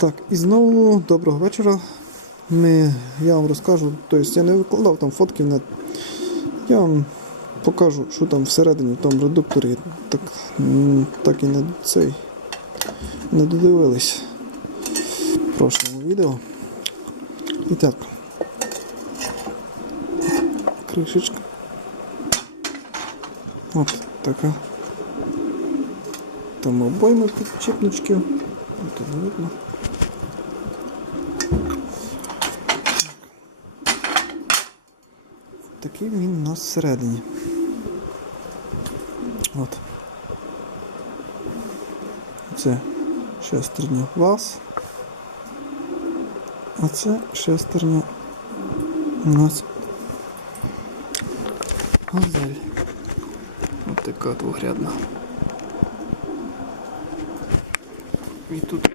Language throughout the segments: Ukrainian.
Так, і знову доброго вечора. Ми, я вам розкажу, тобто я не викладав там фотки на. Я вам покажу, що там всередині в тому редукторі. Так, так і не цей не додивились в прошлому відео. І так. Кришечка. От така. Там обойми підчепничків. Тут не видно. Такий він у нас всередині. От. Це шестерня вас. А це шестерня у нас газель. Ось така двохрядна. І тут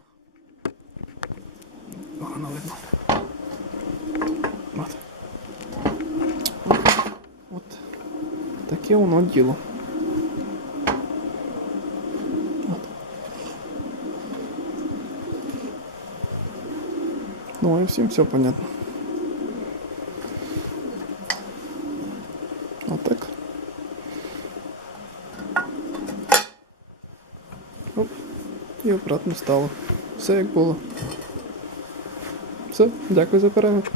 погано видно. От. От таке воно діло. От. Ну і всім все понятно. Отак. Оп. І обратно стало. Все як було. Все, дякую за перегляд.